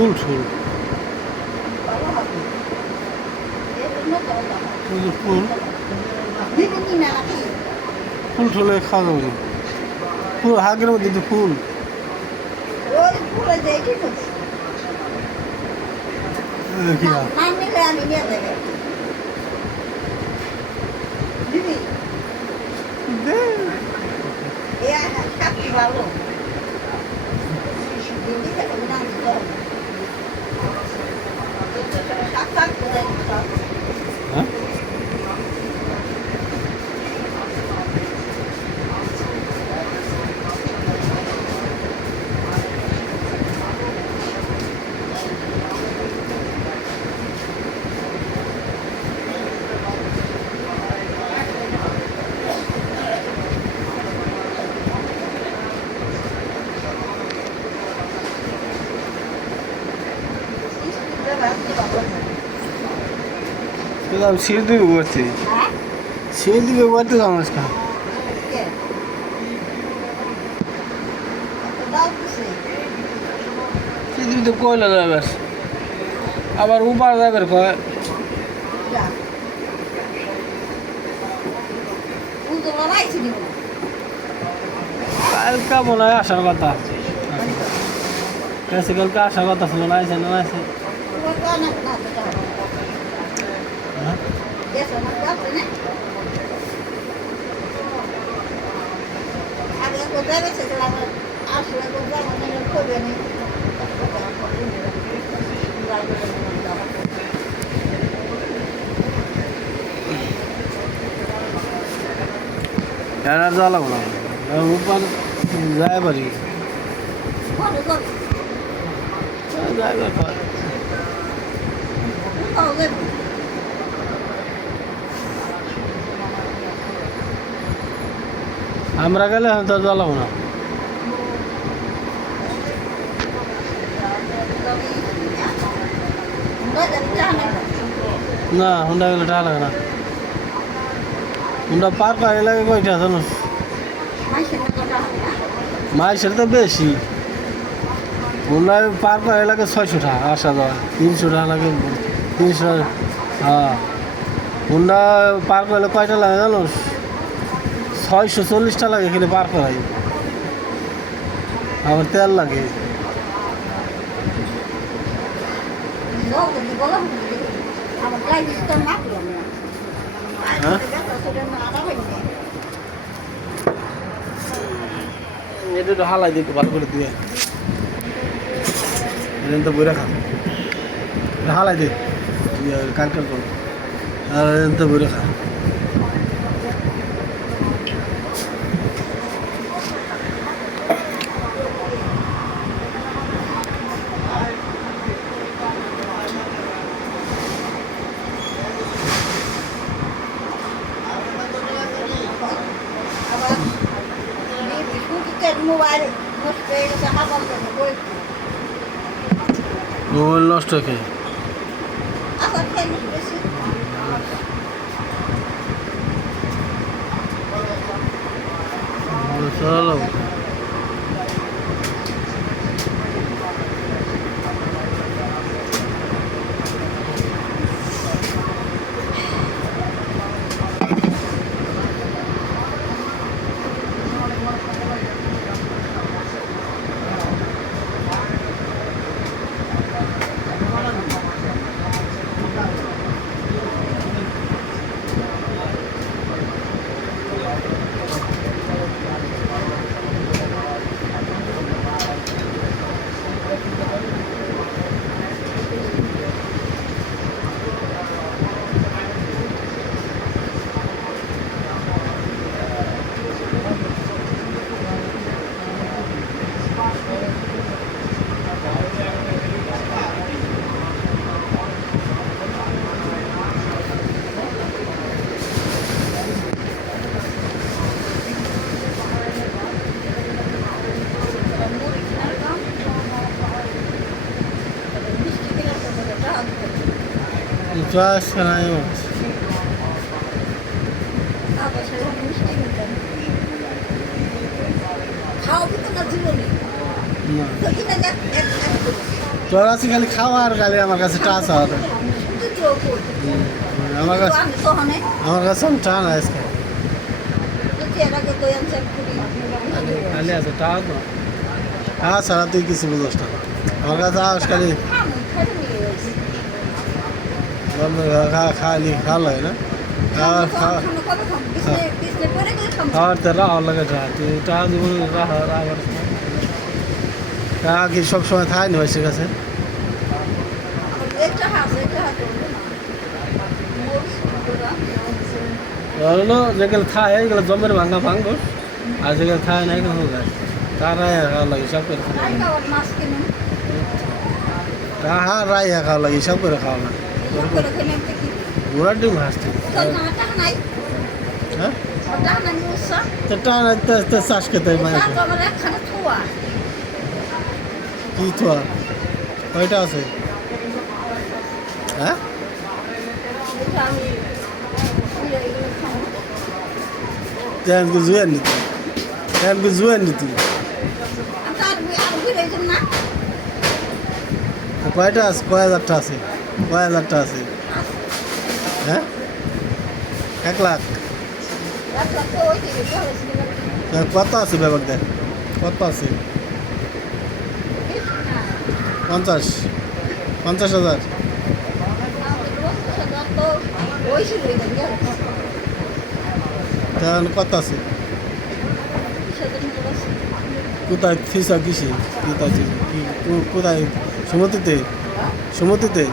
ফুল ফুল ফুল ফুল ঠুলে খাওয়া যাবে না ফুল হাগের মধ্যে তো ফুল কি ভালো হ্যাঁ আমি সিঁড়ি দিকে করছি সিঁড়ি দিকে করতে যাবো আজকে সিঁড়ি তো কয়লা যাবে আবার উপার যাবে কয় কালকে মনে হয় আসার কথা কালকে আসার কথা ছিল না আছে না আছে আর যাওয়া লাগবো না উপার যায় পারি আমরা গেলে তো জ্বালাবো না না হুন্ডা গেলে টাকা লাগে না হুন্ডা পার করে লাগে কয়টা জানো মাইসের তো বেশি হুন্ডা পার করে লাগে 600 টাকা আসা যাওয়া 300 টাকা লাগে 300 হ্যাঁ হুন্ডা পার করলে কয়টা লাগে জানো 640 টাকা লাগে এখানে পার করাই আবার তেল লাগে এটা একটু হালাই দিতে ভালো করে দিয়ে এটা তো বই রাখা হালাই দে কালকাল করো আর এটা তো বই রাখা মোবাইল নষ্ট হয়ে চলো Just can I want? খাওয়াবি তো না জীবনে না তো এটা তোর আছে খালি খাওয়া আর খালি আমার কাছে টাচ হবে আমার কাছে আমার কাছে টা না আজকে খালি আছে টা তো টা ছাড়া তুই কিছু বুঝোস না আমার কাছে আস খালি খালি খাওয়া লাগে না খাওয়ার তো রাহার লাগে টা তুই টা দিব রাহার টা কি সবসময় থাই না সে কাছে হলো যেগুলো থায় এগুলো জমের ভাঙা ভাঙবো আর যেগুলো থায় না এগুলো হয়ে যায় তারা খাওয়া লাগে সব করে হ্যাঁ রাই খাওয়া লাগে সব করে খাওয়া না ঘোড়ার ডিম হাসতে হ্যাঁ চাষ খেতে মানুষ কি থোয়া কয়টা আছে হ্যাঁ জুয়েন নিতি জুয়েন নিতি কয়টা আছে কয় হাজারটা আছে কয় হাজারটা আছে হ্যাঁ 1 লাখ কত আছে ব্যাপার দেখ কত আছে 50,000 তাহলে কত আছে কোথায় ফিসা কিসে কোথায় সমুদ্রতে সমুদ্রতে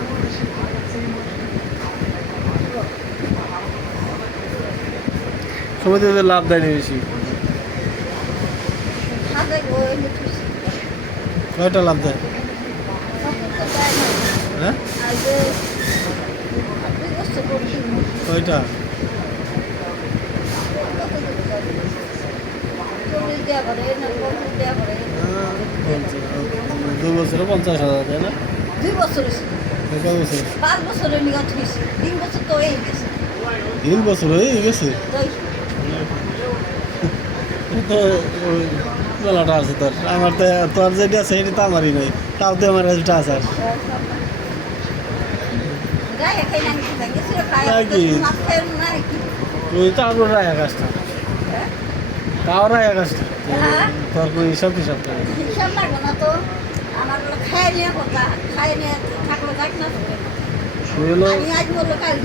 সমুদ্রতে লাভ দেয়নি বেশি কয়টা লাভ দেয় হ্যাঁ কয়টা 2 বছরে 50,000 তাই না 2 বছর 5 বছরের নিগত হয়েছে 3 বছর তো হয়ে গেছে 3 বছর হয়ে গেছে তো মেলাটা আছে তোর আমার তো তোর যেটা আছে সেটা তো আমারই নয় তাও তো আমার কাছে আছে তুই তো আরো রায় আকাশটা তাও রায় আকাশটা তোর কোনো হিসাব হিসাব করে হিসাব লাগবে না তো আমার খাই নিয়ে কথা খাই নিয়ে থাকলে যাক না আমি আজ বললো কাল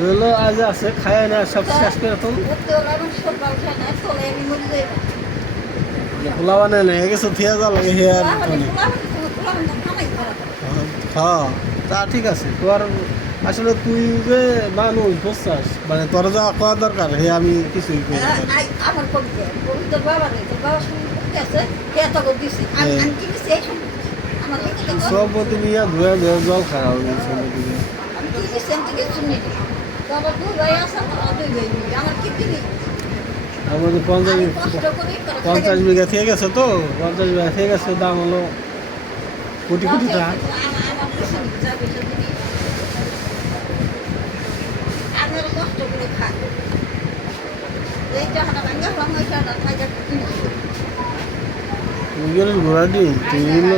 হলো আজ আছে খায় না সব শেষ করে তো পোলাওয়া নেই না গেছে থিয়া যা লাগে হেয়ার হ্যাঁ তা ঠিক আছে তোর আসলে তুই যে মানুষ বুঝছাস মানে তোর যা করা দরকার হে আমি কিছুই করি আমার কবিতা বাবা নেই তোর বাবা শুনে আছে কে তো দিছি আমি কি দিছি এই আমার সব তুমি ধুয়ে ধুয়ে জল খাওয়া হয়ে গেছে আমি কি দিছি আমি কিছু নেই বাবা তুই ভাই আসা তুই ভাই আমার কি দিবি আমাদের 50 বিঘা থেকে গেছে তো 50 বিঘা থেকে গেছে দাম হলো কোটি কোটি টাকা ঘোরা দিই তুইগুলো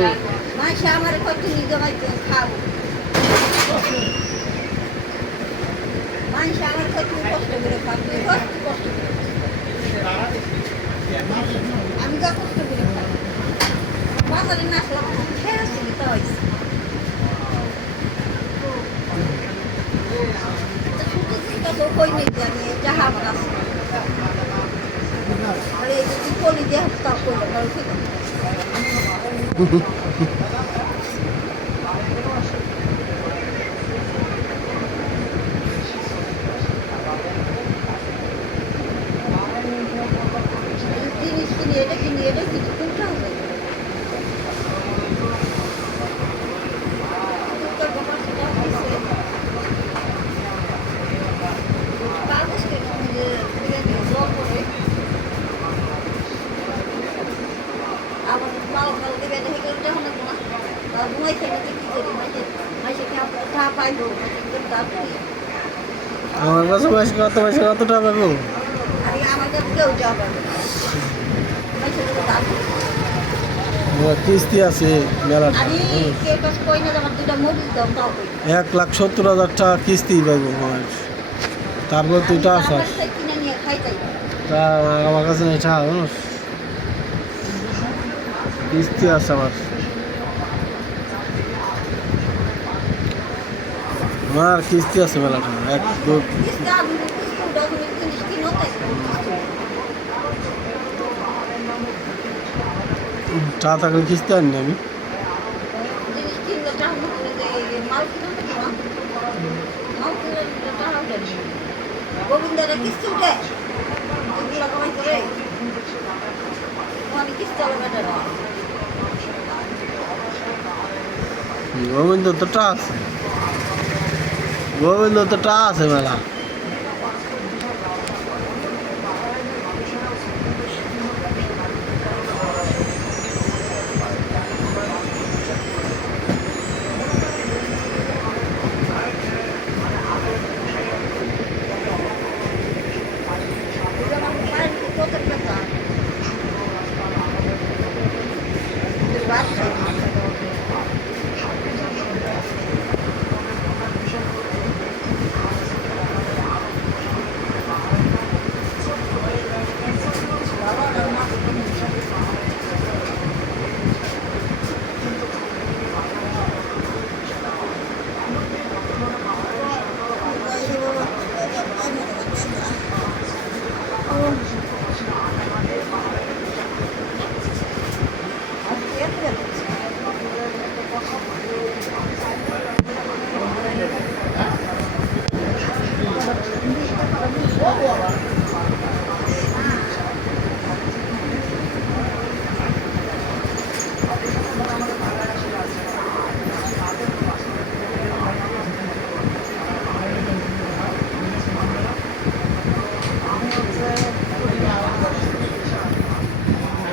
আমার কত নিজে খাবো মানুষ আমার কত কষ্ট করে খাবো কষ্ট করে আমি যা কষ্ট করে খাবো বাজারে না আসলাম খেয়ে আসি তো হয়েছে শুধু চিন্তা তো কই নেই জানি যাহা আমার আছে আর এই যদি কলি দিয়ে তা করলে ভালো ঠিক জিনিস কিনে এটা কিনে কোনটা হবে কাগজ কেটে জল করে আবার মাল মাল দেবে দেখে গেলে হলো না ঘুমাই থেকে কি করি মাঝে টা পাইবো আমার কাছে কত টাকা পাবো আমার কাছে কেউ যাওয়া পাবে কিস্তি আছে মেলাটা আমি কে কাছে কই না আমার দুইটা মরিচ দাম তাও কই 1,70,000 টাকা কিস্তি পাইব তারপর তুই টাকা চাস কিনে নিয়ে খাইতাই তা আমার কাছে নেই টাকা জানোস কিস্তি আছে আমার কিস্তি আছে মেলাটা 1-2 কিস্তি আমি কিস্তিটা তুমি জিনিস কিনো তাই টাকা থাকলে কিস্তি আনি আমি জিনিস কিনলে টাকা মুখে যে মাল কিনো না মাল কিনলে টাকা উঠে গোবিন্দের কিস্তি উঠে এগুলো কামাই করে মানে কিস্তি লাগাতে না গোবিন্দ তো টাকা আছে গোবিন্দ তো টাকা আছে মেলা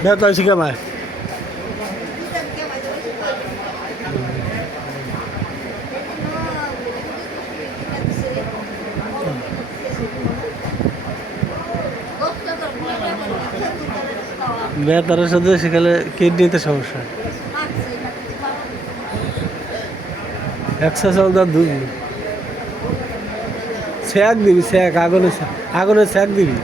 বেতা শিখে ভাই বেতারের সাথে সেখানে কিডনিতে সমস্যা এক্সারসাইজ আর দুধ স্যাক দিবি স্যাক আগুনে স্যাক দিবি